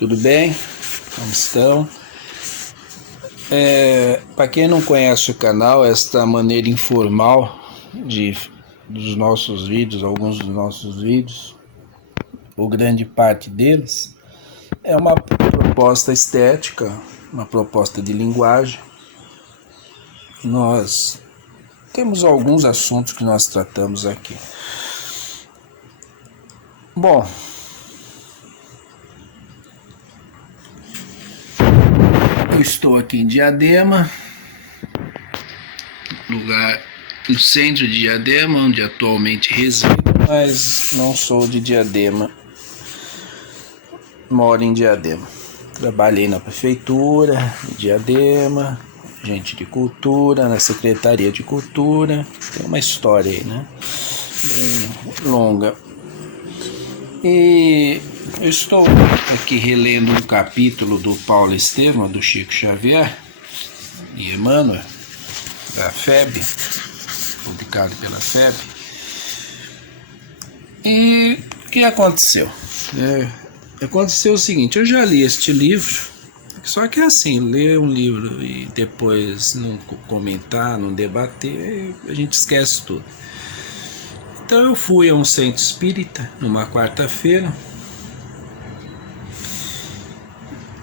tudo bem? Como estão? Para quem não conhece o canal, esta maneira informal dos nossos vídeos, alguns dos nossos vídeos, ou grande parte deles, é uma proposta estética, uma proposta de linguagem. Nós temos alguns assuntos que nós tratamos aqui. Bom, eu estou aqui em Diadema, lugar no centro de Diadema, onde atualmente resido, mas não sou de Diadema, moro em Diadema. Trabalhei na prefeitura de Diadema, agente de cultura, na Secretaria de Cultura, tem uma história aí, né? Bem longa. E eu estou aqui relendo um capítulo do Paulo Estevam, do Chico Xavier e Emmanuel, da FEB, publicado pela FEB. E o que aconteceu? Aconteceu o seguinte, eu já li este livro, só que é assim, ler um livro e depois não comentar, não debater, a gente esquece tudo. Então eu fui a um centro espírita numa quarta-feira,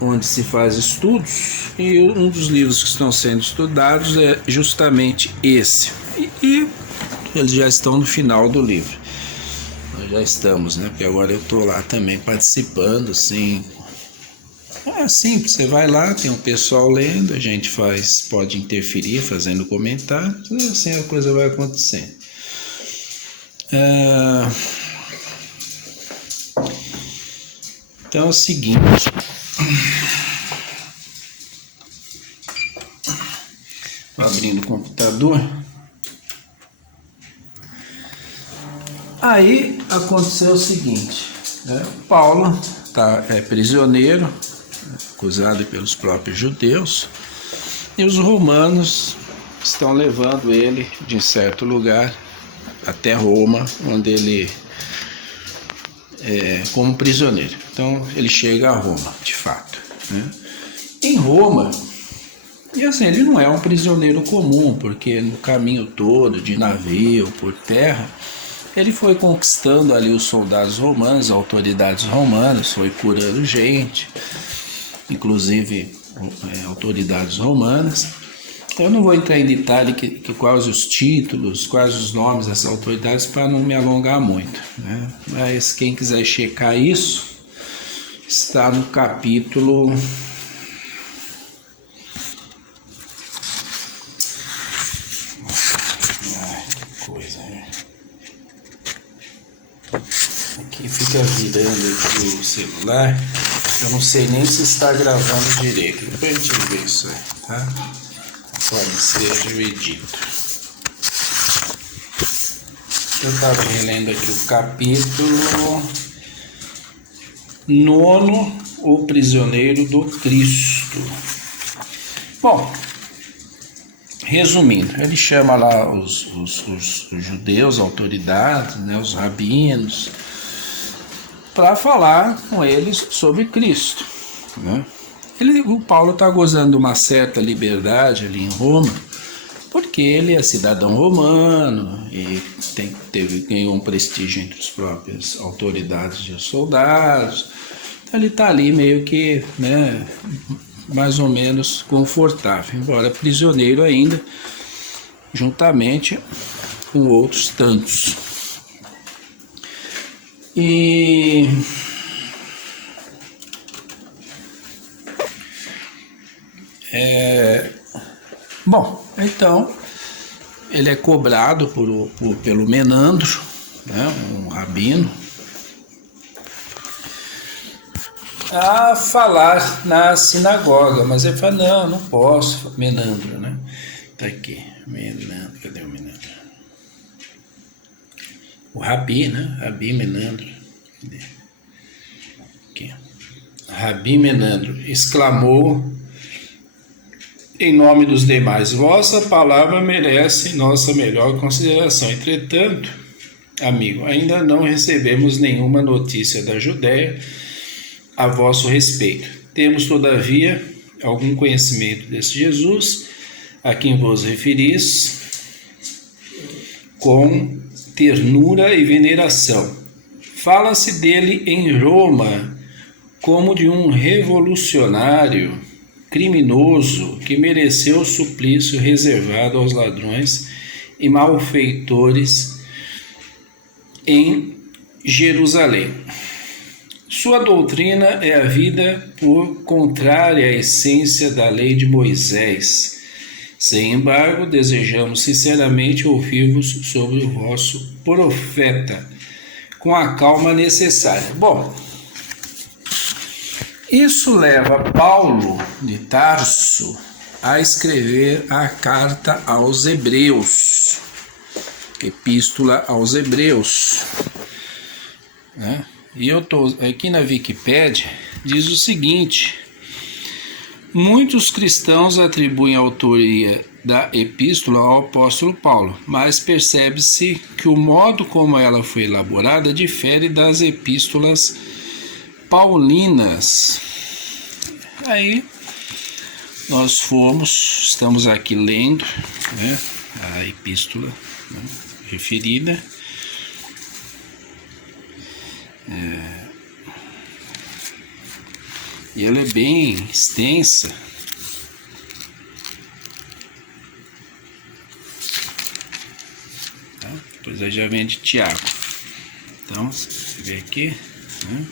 onde se faz estudos, e um dos livros que estão sendo estudados é justamente esse. E eles já estão no final do livro. Nós já estamos, né? Porque agora eu estou lá também participando, assim. É simples, você vai lá, tem um pessoal lendo, a gente pode interferir fazendo comentários, e assim a coisa vai acontecendo. Então é o seguinte, abrindo o computador, aí aconteceu o seguinte, o Paulo é prisioneiro, acusado pelos próprios judeus, e os romanos estão levando ele de certo lugar até Roma, onde ele como prisioneiro. Então ele chega a Roma, de fato, né? Em Roma, e assim, ele não é um prisioneiro comum, porque no caminho todo, de navio, por terra, ele foi conquistando ali os soldados romanos, autoridades romanas, foi curando gente, inclusive autoridades romanas. Eu não vou entrar em detalhe quais os títulos, quais os nomes dessas autoridades, para não me alongar muito, né? Mas quem quiser checar isso, está no capítulo... Ai, que coisa, né? Aqui fica virando aqui o celular, eu não sei nem se está gravando direito, depois a gente vê isso aí, tá? Pode ser dividido. Eu estava relendo aqui o capítulo 9, o prisioneiro do Cristo. Bom, resumindo, ele chama lá os judeus, autoridades, né, os rabinos, para falar com eles sobre Cristo, né? O Paulo está gozando de uma certa liberdade ali em Roma, porque ele é cidadão romano e ganhou um prestígio entre as próprias autoridades e os soldados. Então ele está ali meio que, né, mais ou menos confortável, embora prisioneiro ainda, juntamente com outros tantos. Bom, então ele é cobrado pelo Menandro, né, um rabino, a falar na sinagoga, mas ele fala, não posso, Menandro, né? Tá aqui, Menandro, cadê o Menandro? O Rabi, né? Rabi Menandro, cadê? Aqui. Rabi Menandro exclamou em nome dos demais: vossa palavra merece nossa melhor consideração. Entretanto, amigo, ainda não recebemos nenhuma notícia da Judéia a vosso respeito. Temos, todavia, algum conhecimento desse Jesus, a quem vos referis, com ternura e veneração. Fala-se dele em Roma como de um revolucionário criminoso que mereceu o suplício reservado aos ladrões e malfeitores em Jerusalém. Sua doutrina é a vida por contrária à essência da lei de Moisés. Sem embargo, desejamos sinceramente ouvir-vos sobre o vosso profeta, com a calma necessária. Bom, isso leva Paulo de Tarso a escrever a carta aos Hebreus, Epístola aos Hebreus, né? E eu estou aqui na Wikipédia, diz o seguinte: muitos cristãos atribuem a autoria da epístola ao apóstolo Paulo, mas percebe-se que o modo como ela foi elaborada difere das epístolas paulinas. Aí nós estamos aqui lendo, né, a epístola, né, referida. E ela é bem extensa. Tá? Depois aí já vem de Tiago. Então, você vê aqui, né?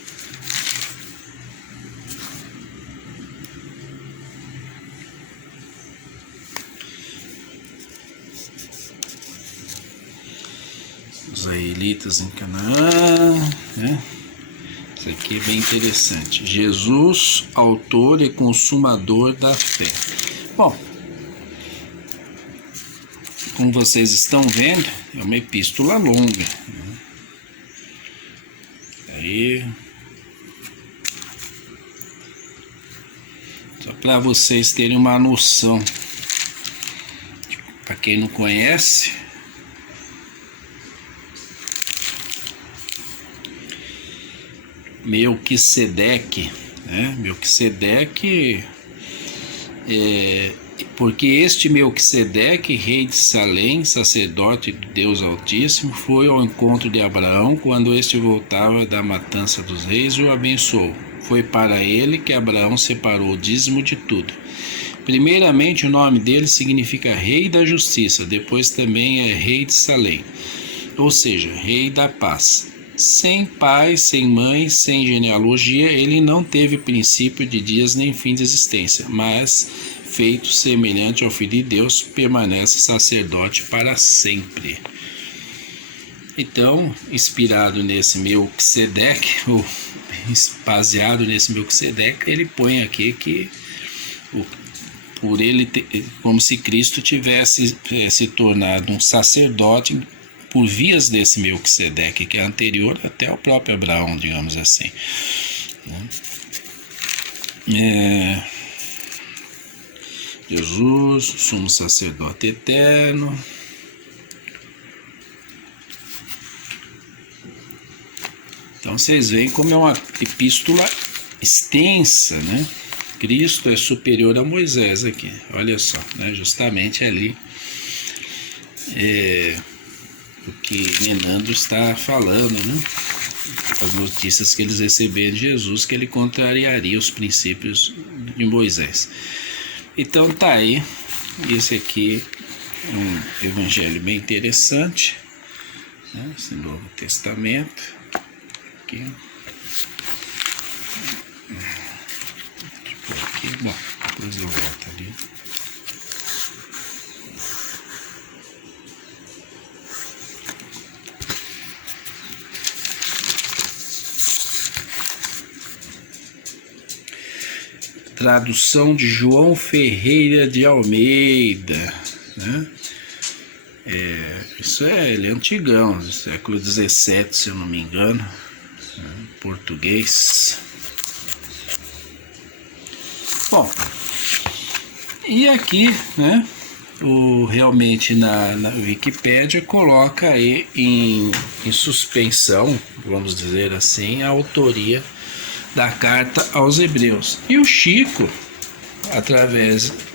Os israelitas em Canaã, né? Isso aqui é bem interessante. Jesus, autor e consumador da fé. Bom, como vocês estão vendo, é uma epístola longa, né? Aí, só para vocês terem uma noção, para quem não conhece, Melquisedeque, né? Melquisedeque, porque este Melquisedeque, rei de Salém, sacerdote de Deus Altíssimo, foi ao encontro de Abraão quando este voltava da matança dos reis e o abençoou. Foi para ele que Abraão separou o dízimo de tudo. Primeiramente, o nome dele significa rei da justiça, depois também é rei de Salém, ou seja, rei da paz. Sem pai, sem mãe, sem genealogia, ele não teve princípio de dias nem fim de existência, mas, feito semelhante ao Filho de Deus, permanece sacerdote para sempre. Então, inspirado nesse Melquisedeque, ou baseado nesse Melquisedeque, ele põe aqui que por ele, como se Cristo tivesse se tornado um sacerdote por vias desse Melquisedeque, que é anterior até ao próprio Abraão, digamos assim. Jesus, sumo sacerdote eterno. Então vocês veem como é uma epístola extensa, né? Cristo é superior a Moisés aqui, olha só, né? Justamente ali o que Menandro está falando, né? As notícias que eles receberam de Jesus, que ele contrariaria os princípios de Moisés. Então tá aí, esse aqui é um evangelho bem interessante, né? Esse Novo Testamento aqui. Aqui, bom, depois eu volto ali. Tradução de João Ferreira de Almeida, né? Ele é antigão, século XVII, se eu não me engano, né? Português. Bom, e aqui, né, realmente na Wikipédia coloca aí em suspensão, vamos dizer assim, a autoria da carta aos Hebreus. E o Chico,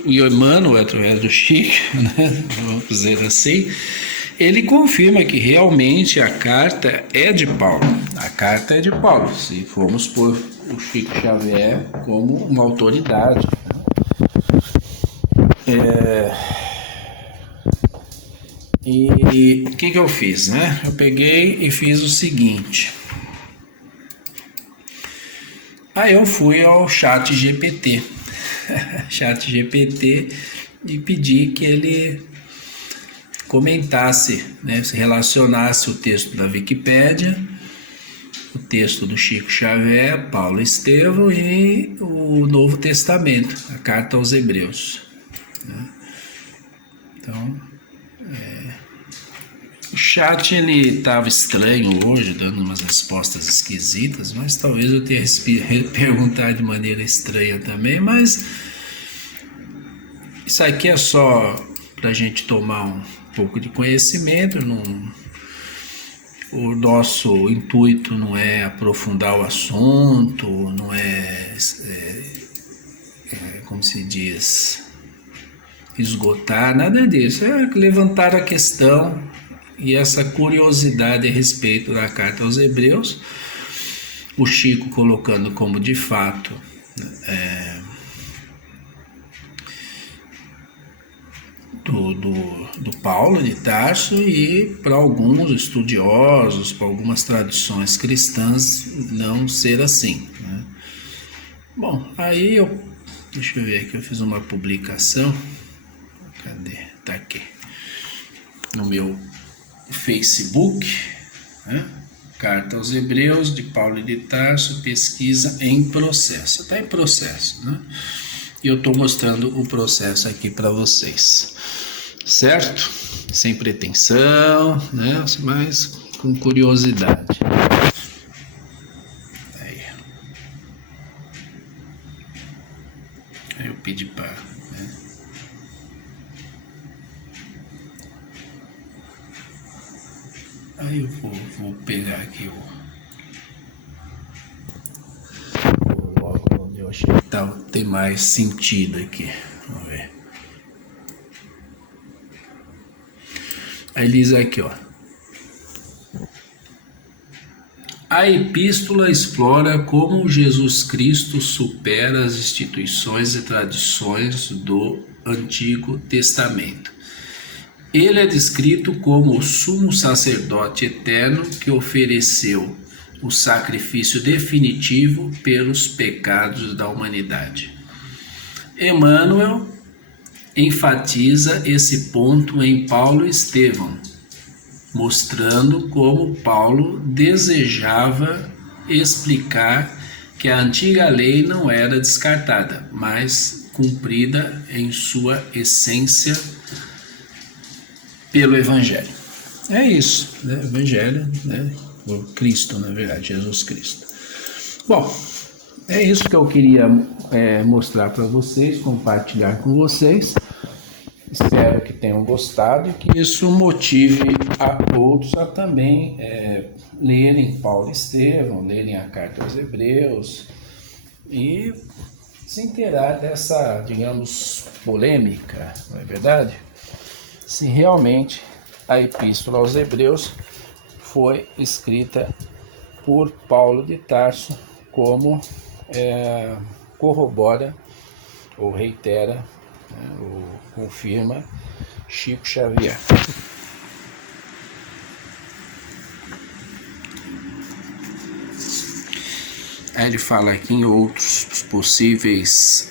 o Emmanuel, através do Chico, né, vamos dizer assim, ele confirma que realmente a carta é de Paulo. A carta é de Paulo, se formos por o Chico Xavier como uma autoridade. E o que eu fiz, né? Eu peguei e fiz o seguinte. Aí eu fui ao chat GPT, e pedi que ele comentasse, né, se relacionasse o texto da Wikipédia, o texto do Chico Xavier, Paulo Estevão e o Novo Testamento, a carta aos Hebreus. Então, o chat ele estava estranho hoje, dando umas respostas esquisitas, mas talvez eu tenha perguntado de maneira estranha também, mas isso aqui é só para a gente tomar um pouco de conhecimento. O nosso intuito não é aprofundar o assunto, não é como se diz, esgotar, nada disso, é levantar a questão e essa curiosidade a respeito da carta aos Hebreus, o Chico colocando como de fato do Paulo de Tarso, e para alguns estudiosos, para algumas tradições cristãs, não ser assim, né? Bom, aí deixa eu ver aqui, eu fiz uma publicação, cadê? Tá aqui, no meu Facebook, né? Carta aos Hebreus, de Paulo de Tarso, pesquisa em processo. Está em processo, né? E eu estou mostrando o processo aqui para vocês, certo? Sem pretensão, né? Mas com curiosidade. Aí eu pedi para... né? Aí eu vou pegar aqui onde eu achei que tem mais sentido aqui. Vamos ver. Aí diz aqui, ó. A epístola explora como Jesus Cristo supera as instituições e tradições do Antigo Testamento. Ele é descrito como o sumo sacerdote eterno que ofereceu o sacrifício definitivo pelos pecados da humanidade. Emmanuel enfatiza esse ponto em Paulo e Estevão, mostrando como Paulo desejava explicar que a antiga lei não era descartada, mas cumprida em sua essência pelo Evangelho. É isso, né? Evangelho, né? O Cristo, na verdade, Jesus Cristo. Bom, é isso que eu queria mostrar para vocês, compartilhar com vocês. Espero que tenham gostado e que isso motive a outros a também lerem Paulo e Estevão, lerem a carta aos Hebreus e se inteirar dessa, digamos, polêmica, não é verdade? Se realmente a epístola aos Hebreus foi escrita por Paulo de Tarso, como corrobora ou reitera, né, ou confirma Chico Xavier. Aí ele fala aqui em outros possíveis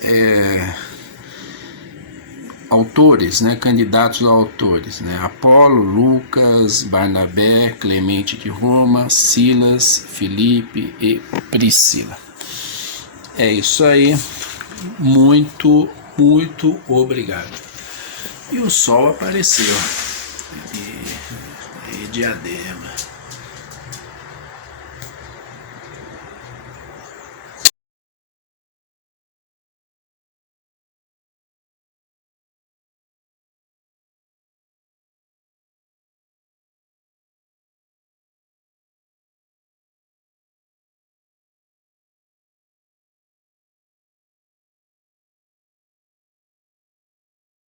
autores, né, candidatos a autores, né, Apolo, Lucas, Barnabé, Clemente de Roma, Silas, Filipe e Priscila. É isso aí, muito obrigado. E o sol apareceu, e Diadema.